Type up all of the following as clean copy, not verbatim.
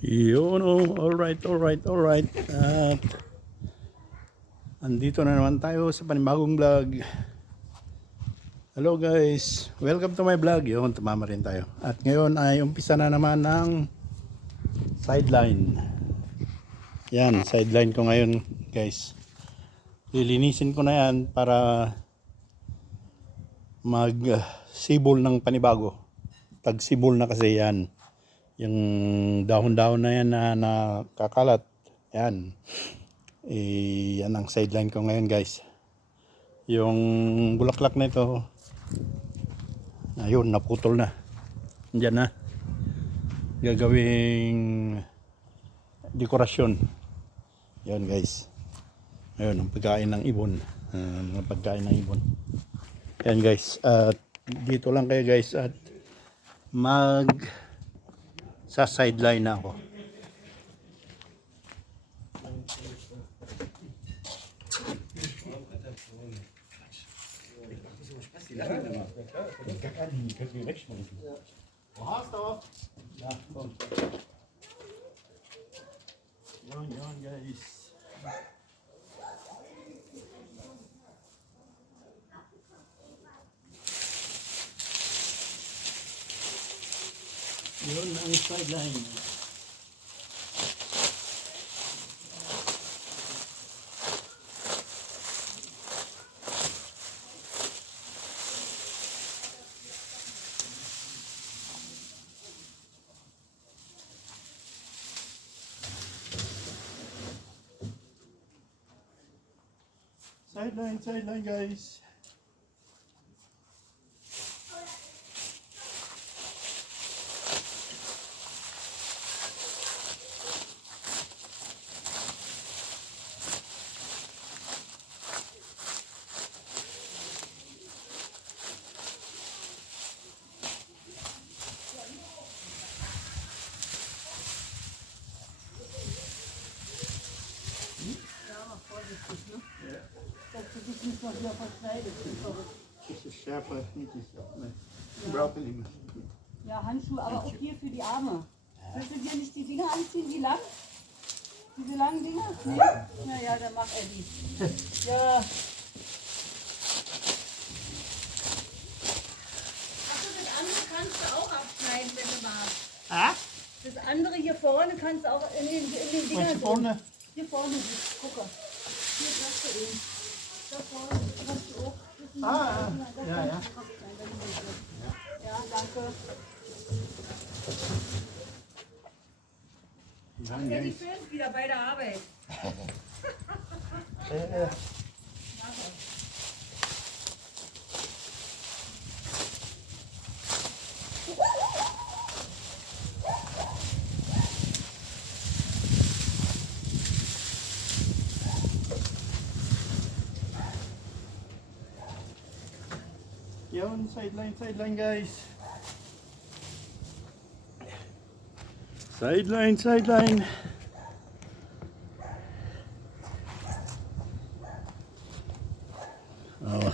Yun, oh, alright, alright, alright. At andito na naman tayo sa panibagong vlog. Hello guys, welcome to my vlog. Yun, tumama rin tayo. At ngayon ay umpisa na naman ng sideline. Yan, sideline ko ngayon guys. Lilinisin ko na yan para mag-sibol ng panibago. Tag-sibol na kasi yan. Yung dahon-dahon na yan na nakakalat. Yan. Yan ang sideline ko ngayon guys. Yung bulaklak na ito, ayun, naputol na. Diyan na. Gagawing dekorasyon. Yan guys. Ayun, ang pagkain ng ibon. Mga pagkain ng ibon. Yan guys. At dito lang kayo guys. At sa sideline na ako. Wo hast du? Ja, komm. Yan guys. Yun ang sideline. Sideline guys. Das ist schärfer, nicht Broccoli. Ja, Handschuhe, aber auch hier für die Arme. Willst du dir nicht die Dinger anziehen, die lang? Diese langen Dinger? Nee? Naja, dann mach er die. Ja. Achso, das andere kannst du auch abschneiden, wenn du magst. Ah? Das andere hier vorne kannst du auch in den Dingern Was vorne? Hier vorne, guck. Hier kannst du eben. Da vorne kannst du auch. Ja. Ja, danke. Ja, die filmt wieder bei der Arbeit. Yun, sideline guys. Sideline. Oh.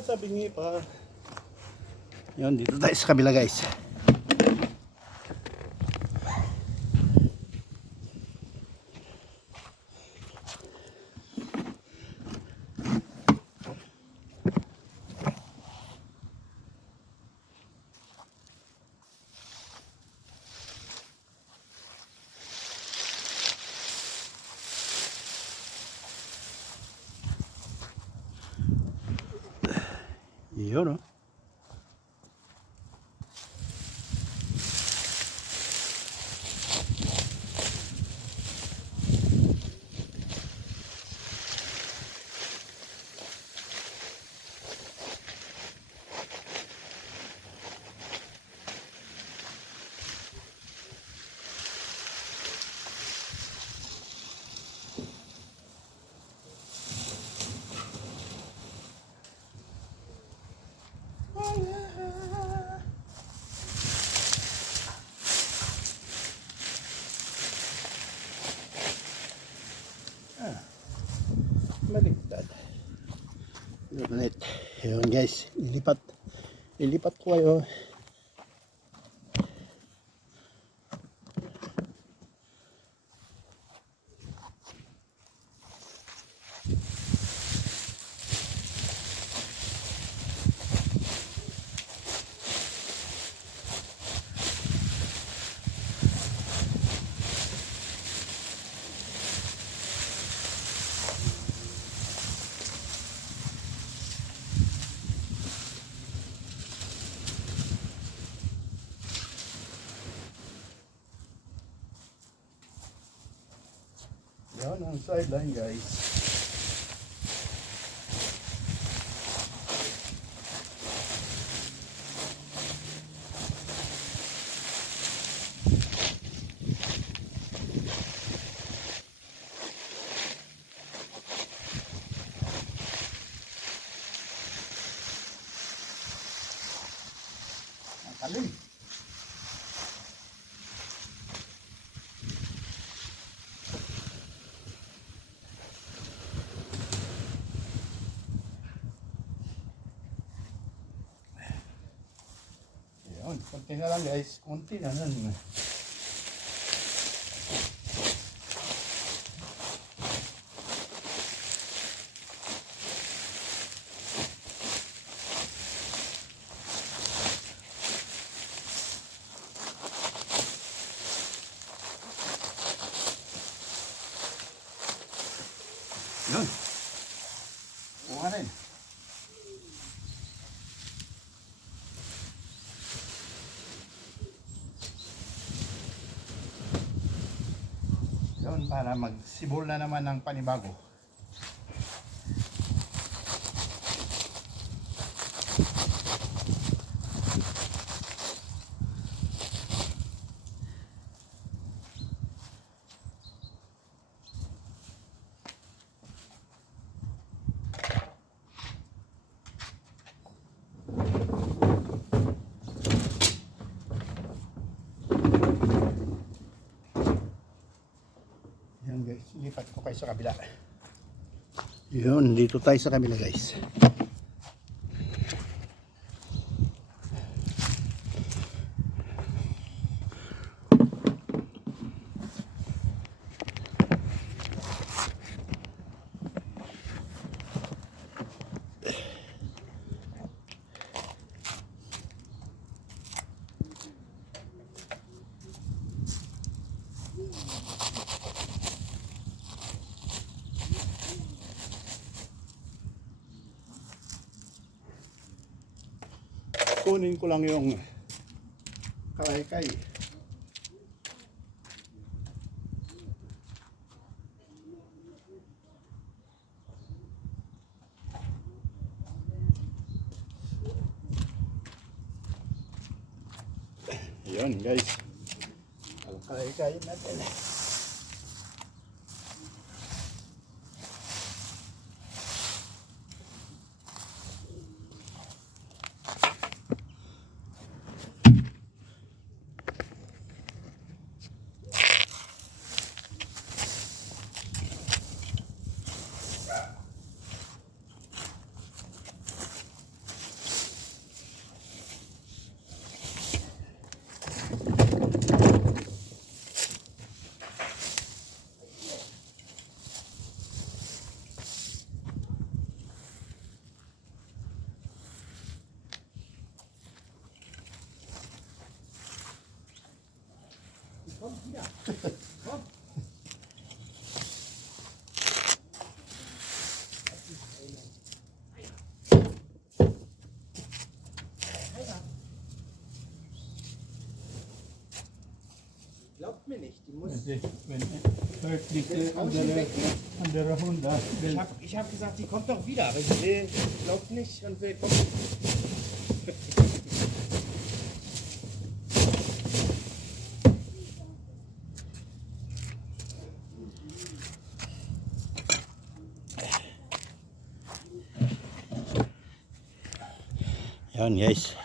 Tabingi pa. Yun, dito tayo sa kabila guys. Yun, oh. Ayun guys, lilipat ko kayo. Yan ang sideline guys. Ang talim. Ayun, konti na lang guys, konti na lang. Yun. Kuha rin. Yun, para magsibol na naman ng panibago. Yan guys, lipat ko kayo sa kabila. Yun, dito tayo sa kabila guys. Kunin ko lang yung kalaykay. Yun guys, ang kalaykay natin. Glaubt mir nicht, die muss. Wenn hört liegt andere Hund da. Ich hab gesagt, die kommt doch wieder, aber sie will, glaubt nicht und will kommen. Yan guys.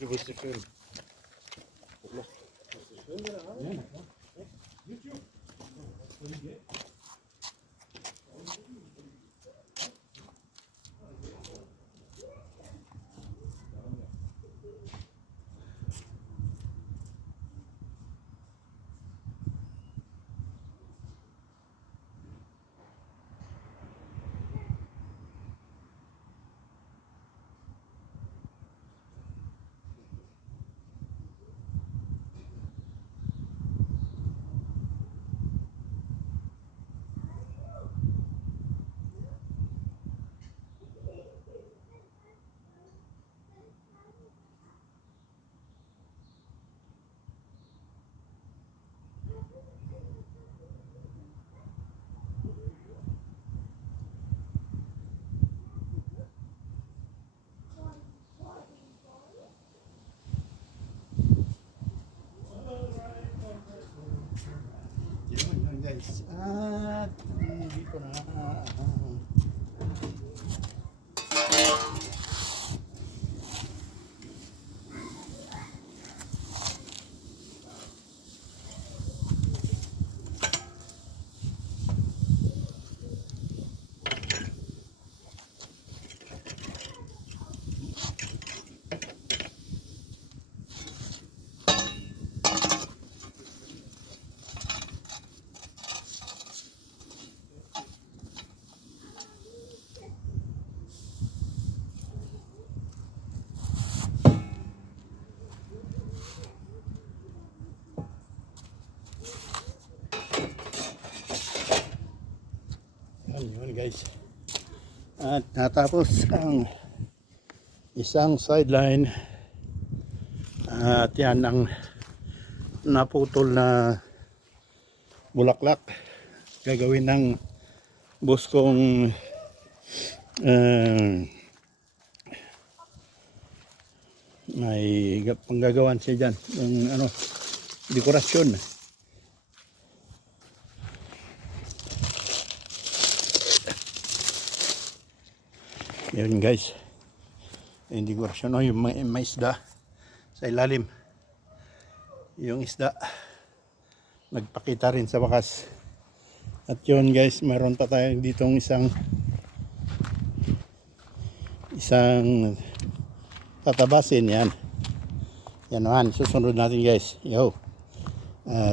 du willst sie filmen. Guck mal. Ist das schön, oder? Ja, klar. YouTube. Yun guys. At dito na. Yun guys. At natapos ang isang sideline. At yan ang naputol na bulaklak. Gagawin ng boss kong may panggagawan siya dyan. Yung ano, dekorasyon. Yun guys, yung dekorasyon, oh, yung may isda sa ilalim. Yung isda nagpakita rin sa wakas. At yun guys, mayroon pa tayong ditong isang tatabasin. Yan naman, susunod natin guys. Yo,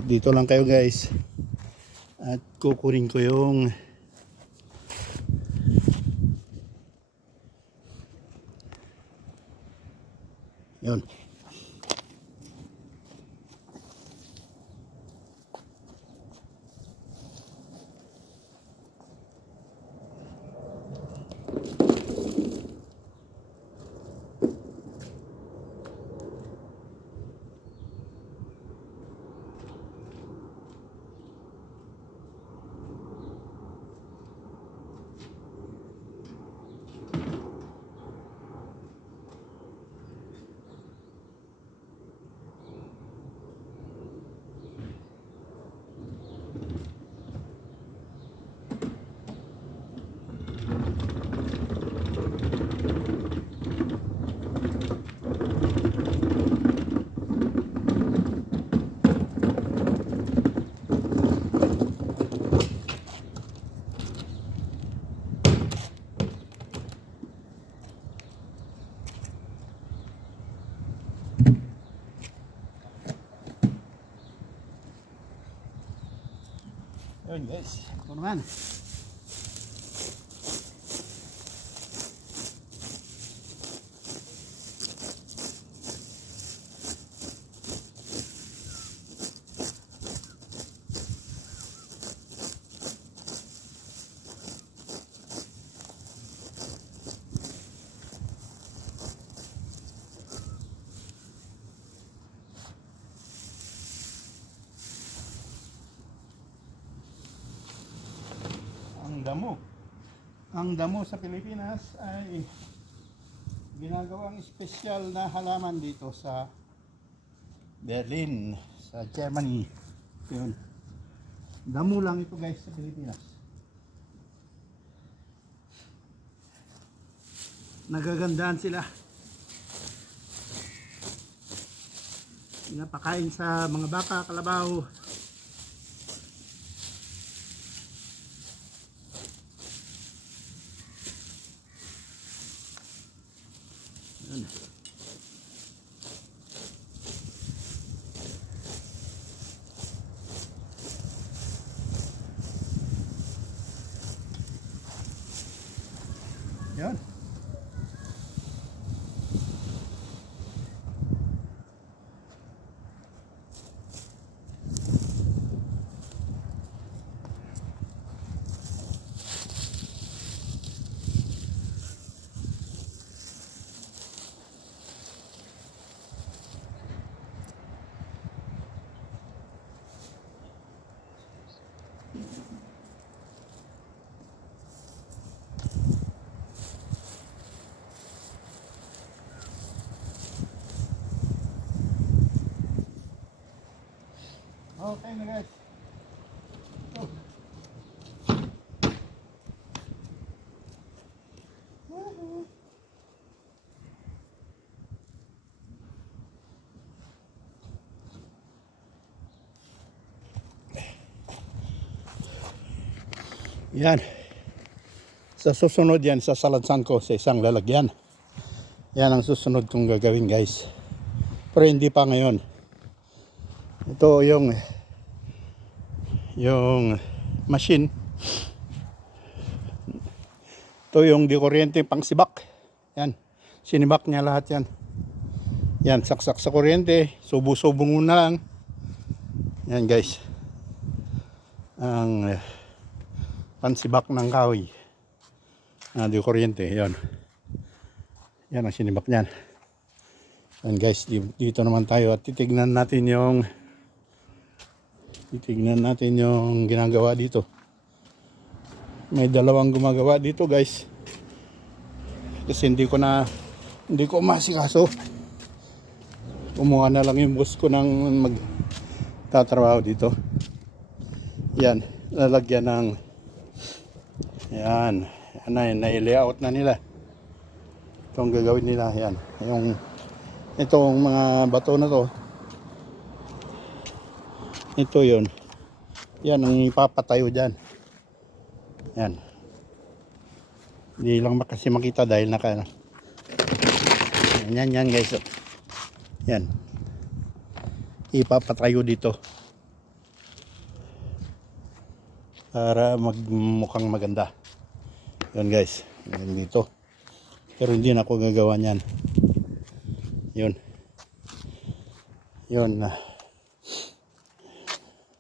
dito lang kayo guys. At kukunin ko yung yun. Yun guys, ito naman. Ang damo sa Pilipinas ay ginagawang espesyal na halaman dito sa Berlin, sa Germany. Yun. Damo lang ito guys sa Pilipinas. Nagagandaan sila. Pinapakain sa mga baka, kalabaw. Yan. Yan. Okay na guys. Oh. Yan. Sa susunod yan, sasalansan ko sa isang lalagyan. Yan ang susunod kong gagawin guys. Pero hindi pa ngayon. Ito yung machine. Ito yung di kuryente pang sibak. Yan. Sinibak niya lahat yan. Yan, saksak sa kuryente. Subo-subo muna lang. Yan guys. Ang pansibak ng kahoy. Di kuryente. Yan. Yan ang sinibak niyan. Yan guys. Dito naman tayo at titignan natin yung ginagawa dito. May dalawang gumagawa dito guys. Kasi hindi ko masikaso. Kumuha na lang yung boss ko ng magtatrabaho dito. Yan, lalagyan ng yan na-layout na nila. Itong gagawin nila yan. Itong mga bato na to. Ito yun. Yan ang ipapatayo dyan. Yan. Hindi lang kasi makita dahil yan guys. Yan. Ipapatayo dito. Para mukhang maganda. Yan guys. Yan dito. Pero hindi na ako gagawa niyan. Yun. Yun.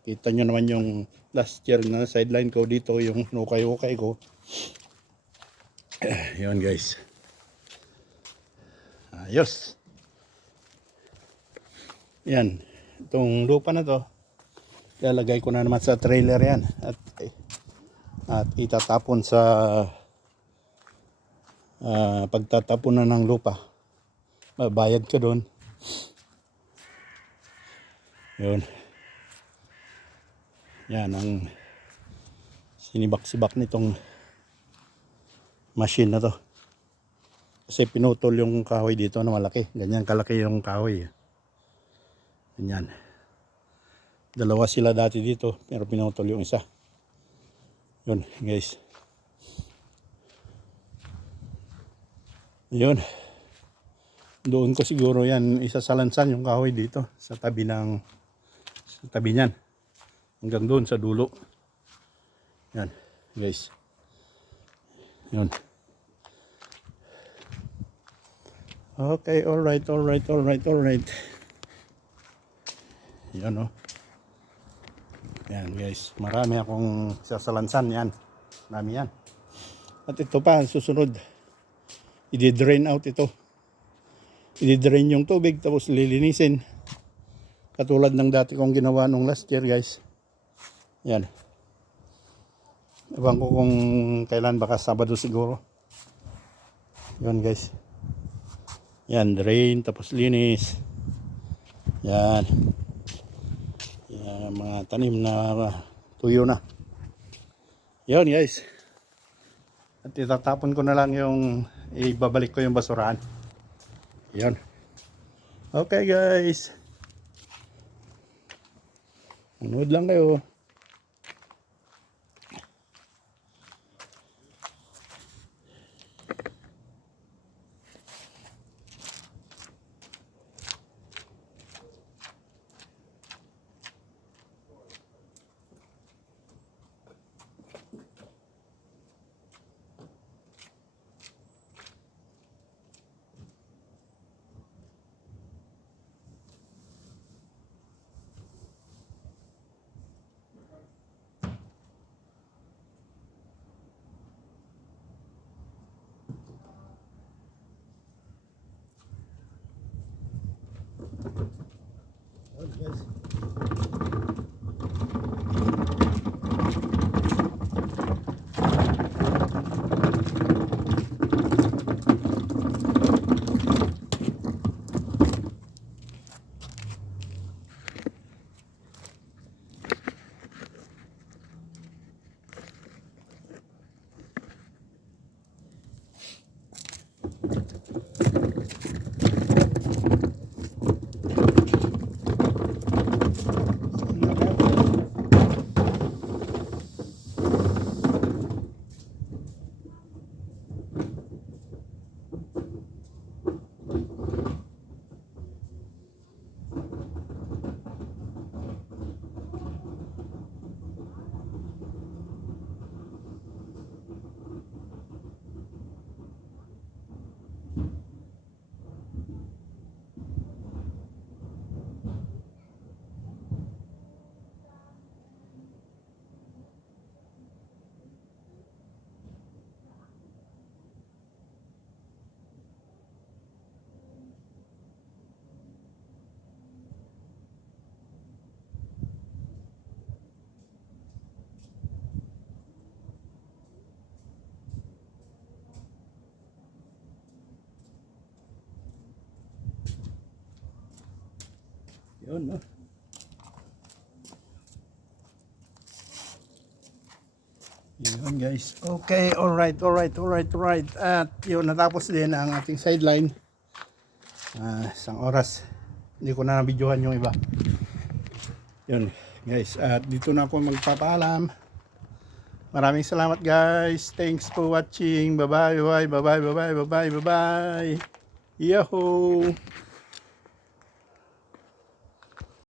Kita nyo naman yung last year na sideline ko dito, yung nukay-ukay ko. Yun guys. Ayos. Yan. Itong lupa na to, lalagay ko na naman sa trailer yan. At itatapon sa pagtatapon na ng lupa. Bayad ka doon. Yun. Yan ang sinibak-sibak nitong machine na to. Kasi pinutol yung kahoy dito na malaki. Ganyan kalaki yung kahoy. Ganyan. Dalawa sila dati dito pero pinutol yung isa. Yun guys. Yun. Doon ko siguro yan isasalansan yung kahoy dito sa tabi niyan. Hanggang doon sa dulo. Yan, guys. Yun. Okay, alright. Yan, oh. Yan, guys. Marami akong sasalansan yan. Marami yan. At ito pa, susunod. I-drain out ito. I-drain yung tubig, tapos lilinisin. Katulad ng dati kong ginawa nung last year, guys. Yan. Ewan ko kung kailan, baka Sabado siguro. Yan guys. Yan, drain, tapos linis. Yan. Yan, mga tanim na tuyo na. Yan guys. At itatapon ko na lang ibabalik ko yung basurahan. Yan. Okay guys. Manood lang kayo. Oh, yes. Yun, no? Yun guys. Okay, alright. At yun, natapos din ang ating sideline. Isang oras. Hindi ko na nabidyohan yung iba. Yun guys. At dito na ako magpapaalam. Maraming salamat guys. Thanks for watching. Bye bye. Yahoo!